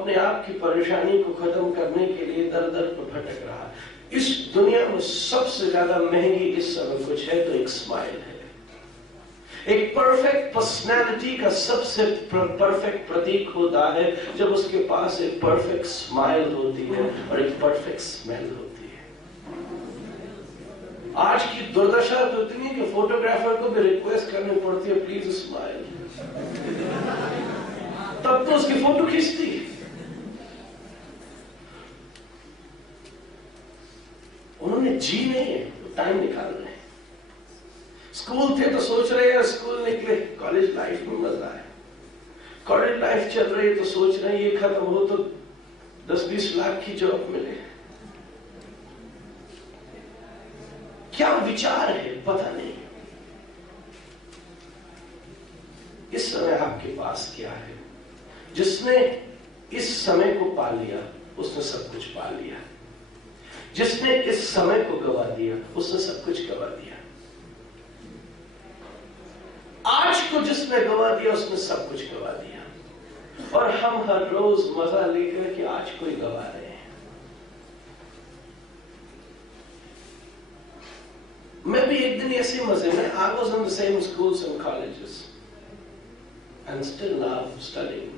अपने आप की परेशानी को खत्म करने के लिए दर दर पर भटक रहा है। इस दुनिया में सबसे ज्यादा महंगी इस समय कुछ है तो एक स्माइल है। एक परफेक्ट पर्सनैलिटी का सबसे परफेक्ट प्रतीक होता है जब उसके पास एक परफेक्ट स्माइल होती है और एक परफेक्ट स्मेल होती है। आज की दुर्दशा तो इतनी कि फोटोग्राफर को भी रिक्वेस्ट करनी पड़ती है, प्लीज स्माइल, तब तो उसकी फोटो खींचती है। उन्होंने जी नहीं है, तो टाइम निकाल रहे हैं। स्कूल थे तो सोच रहे हैं स्कूल निकले, कॉलेज लाइफ में मजा है। कॉलेज लाइफ चल रही है तो सोच रहे हैं ये खत्म हो तो 10-20 लाख की जॉब मिले। क्या विचार है पता नहीं। इस समय आपके पास क्या है? जिसने इस समय को पा लिया उसने सब कुछ पा लिया। जिसने इस समय को गवा दिया उसने सब कुछ गवा दिया। आज को जिसने गवा दिया उसने सब कुछ गवा दिया। और हम हर रोज मजा लेकर के आज को ही गवा रहे हैं। मैं भी एक दिन ऐसे मजे में, I was in the same schools and colleges and still now studying.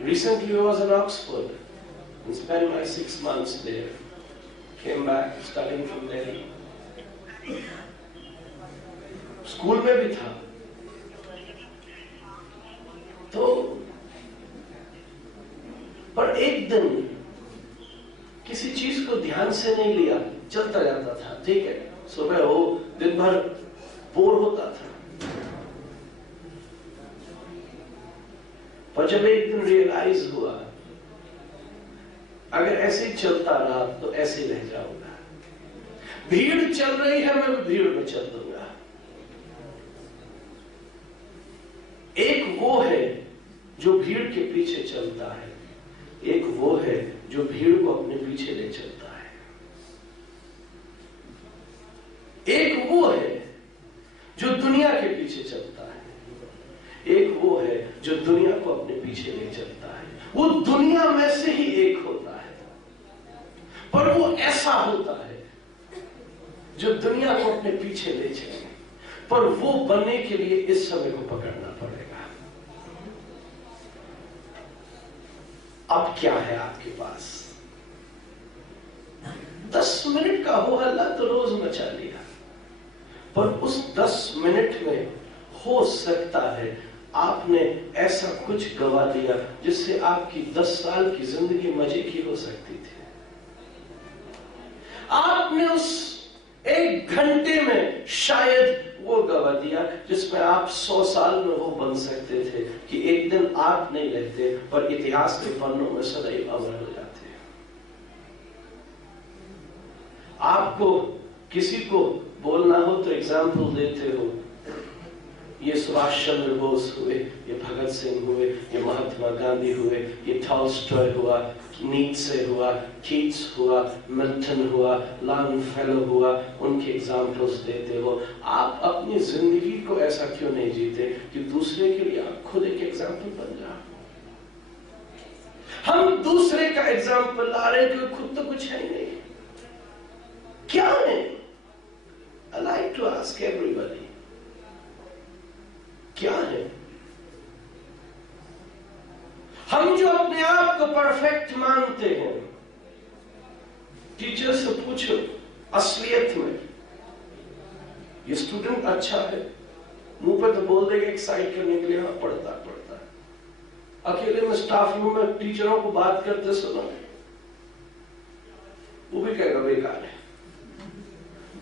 Recently I was in Oxford and spent my 6 months there. Came back studying from Delhi. School में भी था तो, पर एक दिन किसी चीज को ध्यान से नहीं लिया, चलता जाता था। ठीक है, सुबह हो, दिन भर बोर होता था। पर जब एक दिन रियलाइज हुआ अगर ऐसे ही चलता रहा तो ऐसे रह जाऊंगा। भीड़ चल रही है, मैं भीड़ में चल दूंगा। एक वो है जो भीड़ के पीछे चलता है, एक वो है जो भीड़ को अपने पीछे ले चलता है। एक वो है जो दुनिया के पीछे चलता है, एक वो है जो दुनिया को अपने पीछे ले चलता है। वो दुनिया में से ही एक होता है, पर वो ऐसा होता है जो दुनिया को अपने पीछे ले चले। पर वो बनने के लिए इस समय को पकड़ना पड़ेगा। अब क्या है आपके पास? 10 मिनट का हो हल्ला तो रोज मचा लिया, पर उस 10 मिनट में हो सकता है आपने ऐसा कुछ गवा दिया जिससे आपकी 10 साल की जिंदगी मजे की हो सकती थी। आपने उस 1 घंटे में शायद वो गवा दिया जिसमें आप 100 साल में वो बन सकते थे कि एक दिन आप नहीं रहते पर इतिहास के पन्नों में सदैव अमर हो जाते। आपको किसी को बोलना हो तो एग्जाम्पल देते हो, ये सुभाष चंद्र बोस हुए, ये भगत सिंह हुए, ये महात्मा गांधी हुए, ये टॉल्स्टॉय हुआ, नीत्शे हुआ, कीट्स हुआ, मिल्टन हुआ, लॉन्गफेलो हुआ, उनके एग्जाम्पल्स देते हो। आप अपनी जिंदगी को ऐसा क्यों नहीं जीते कि दूसरे के लिए आप खुद एक एग्जाम्पल बन जाओ? हम दूसरे का एग्जाम्पल ला रहे हैं क्योंकि खुद तो कुछ है ही नहीं। क्या है? I like to ask everybody, क्या है? हम जो अपने आप को परफेक्ट मानते हैं, टीचर से पूछो असलियत में ये स्टूडेंट अच्छा है, मुंह पे तो बोल देगा एक्साइट करने के लिए, हाँ पढ़ता पढ़ता है। अकेले में स्टाफ रूम में टीचरों को बात करते सुना, वो भी कहेगा बेकार है।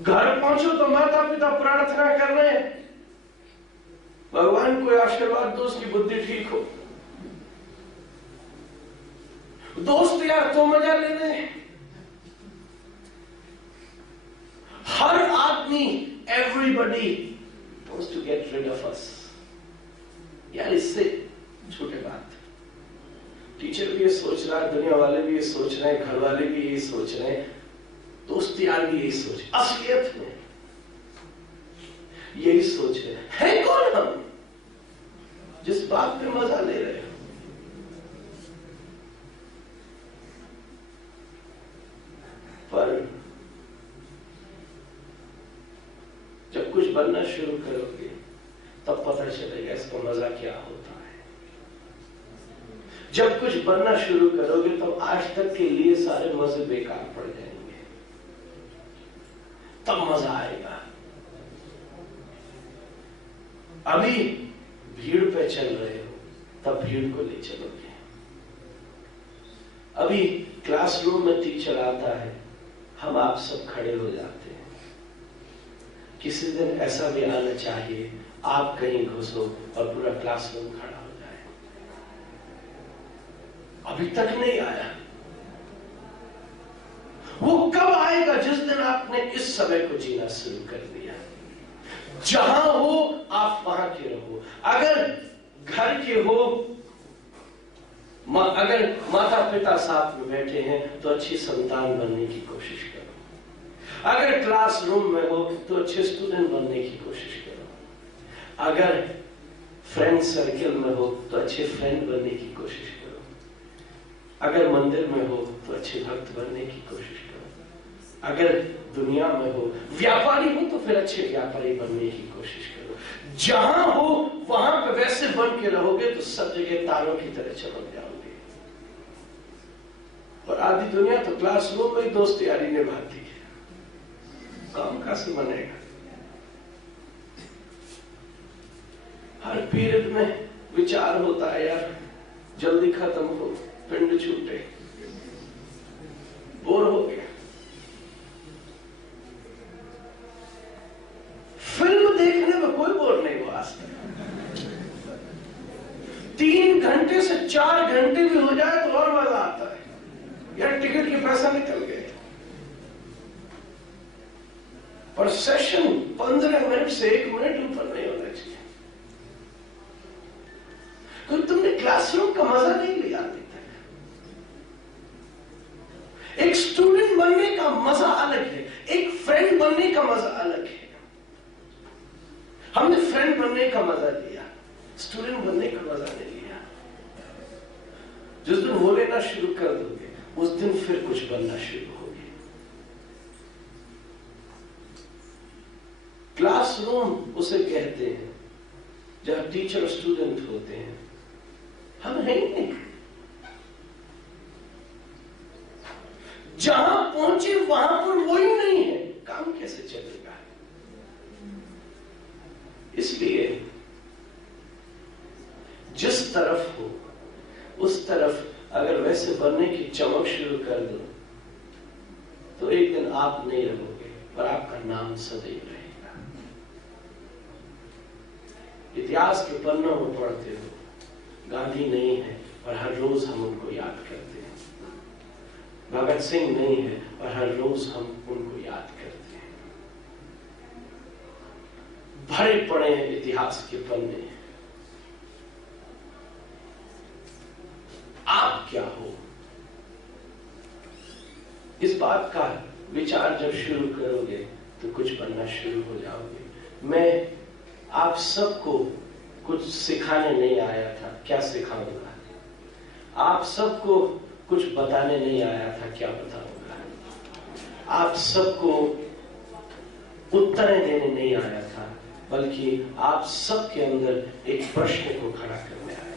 घर पहुंचो तो माता पिता प्रार्थना कर रहे हैं, भगवान को आशीर्वाद दो उसकी बुद्धि ठीक हो। दोस्त यार तो मजा ले रहे हैं। हर आदमी, everybody wants to get rid of us। यार इससे छोटे बात, टीचर भी ये सोच रहा है, दुनिया वाले भी ये सोच रहे हैं, घर वाले भी ये सोच रहे हैं, दोस्त यार भी यही सोच। असलियत में यही सोच है कौन हम जिस बात पे मजा ले रहे हैं? शुरू करोगे तब पता चलेगा इसका मजा क्या होता है। जब कुछ बनना शुरू करोगे तो आज तक के लिए सारे मजे बेकार पड़ जाएंगे, तब मजा आएगा। अभी भीड़ पे चल रहे हो तब भीड़ को ले चलोगे। अभी क्लासरूम में टीचर आता है, हम आप सब खड़े हो जाते हैं। किसी दिन ऐसा भी आना चाहिए आप कहीं घुसो और पूरा क्लासरूम खड़ा हो जाए। अभी तक नहीं आया। वो कब आएगा? जिस दिन आपने इस समय को जीना शुरू कर दिया। जहां हो आप वहां के रहो। अगर घर के हो, अगर माता पिता साथ में बैठे हैं तो अच्छी संतान बनने की कोशिश करो। अगर क्लासरूम में हो तो अच्छे स्टूडेंट बनने की कोशिश करो। अगर फ्रेंड सर्कल में हो तो अच्छे फ्रेंड बनने की कोशिश करो। अगर मंदिर में हो तो अच्छे भक्त बनने की कोशिश करो। अगर दुनिया में हो, व्यापारी हो तो फिर अच्छे व्यापारी बनने की कोशिश करो। जहां हो वहां पे वैसे बन के रहोगे तो सब जगह तारों की तरह चमक जाओगे। और आधी दुनिया तो क्लासरूम में ही दोस्त यारी निभाती है, काम कैसे बनेगा? हर पीरियड में विचार होता है यार जल्दी खत्म हो, पिंड छूटे, बोर हो गया। फिल्म देखने में कोई बोर नहीं हुआ आज तक। 3 घंटे से 4 घंटे भी हो जाए तो और मजा आता है यार, टिकट के पैसा निकल गए। पर सेशन 15 मिनट से 1 मिनट ऊपर नहीं होना चाहिए। क्योंकि तुमने क्लासरूम का मजा नहीं लिया अभी तक। एक स्टूडेंट बनने का मजा अलग है, एक फ्रेंड बनने का मजा अलग है। हमने फ्रेंड बनने का मजा लिया, स्टूडेंट बनने का मजा नहीं लिया। जिस दिन वो लेना शुरू कर दोगे उस दिन फिर कुछ बनना शुरू होगी। क्लासरूम उसे कहते हैं जहां टीचर और स्टूडेंट होते हैं। हम हैं ही नहीं। जहां पहुंचे वहां पर वो ही नहीं है, काम कैसे चलेगा? इसलिए जिस तरफ हो उस तरफ अगर वैसे बनने की चमक शुरू कर दो तो एक दिन आप नहीं रहोगे पर आपका नाम सदैव रहेगा। इतिहास के पन्नों में पढ़ते हो गांधी नहीं है पर हर रोज हम उनको याद करते हैं। भगत सिंह नहीं है पर हर रोज हम उनको याद करते हैं। भरे पड़े हैं इतिहास के पन्ने। आप क्या हो, इस बात का विचार जब शुरू करोगे तो कुछ बनना शुरू हो जाओगे। मैं आप सबको कुछ सिखाने नहीं आया था, क्या सिखाऊंगा? आप सबको कुछ बताने नहीं आया था, क्या बताऊंगा? आप सबको उत्तरें देने नहीं आया था, बल्कि आप सबके अंदर एक प्रश्न को खड़ा करने आया।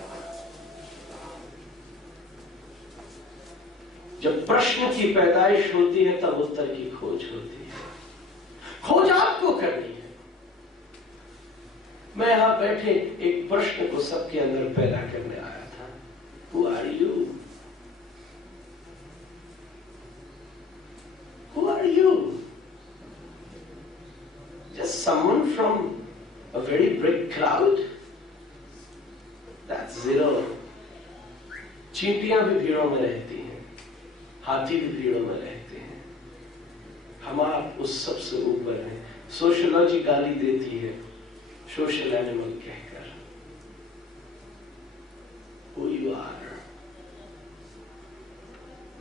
जब प्रश्न की पैदाइश होती है तब उत्तर की खोज होती है। खोज आपको करनी है। मैं यहां बैठे एक प्रश्न को सबके अंदर पैदा करने आया था। Who are you? Who are you? Just someone from a very big crowd? That's zero. चींटियां भी भीड़ों में रहती हैं, हाथी भी भीड़ों में रहते हैं। हम आप उस सबसे ऊपर हैं। सोशियोलॉजी गाली देती है सोशल एनिमल कहकर। Who you are?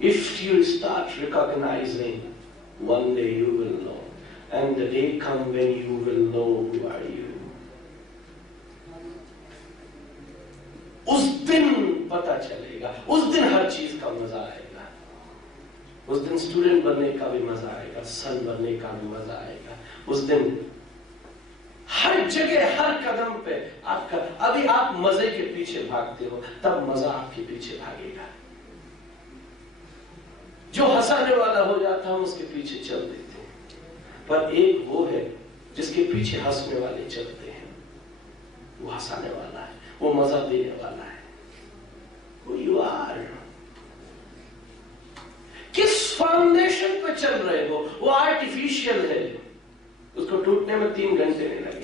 If you start recognizing, one day you will know, and the day come when you will know who are you. उस दिन पता चलेगा, उस दिन हर चीज का मजा आएगा। उस दिन स्टूडेंट बनने का भी मजा आएगा, सन बनने का भी मजा आएगा। उस दिन हर जगह हर कदम पे आपका, अभी आप मजे के पीछे भागते हो, तब मजा आपके पीछे भागेगा। जो हंसाने वाला हो जाता है हम उसके पीछे चल देते हैं, पर एक वो है जिसके पीछे हंसने वाले चलते हैं, वो हंसाने वाला है, वो मजा देने वाला है। Who you are? किस फाउंडेशन पे चल रहे हो? वो आर्टिफिशियल है, उसको टूटने में 3 घंटे नहीं लगे।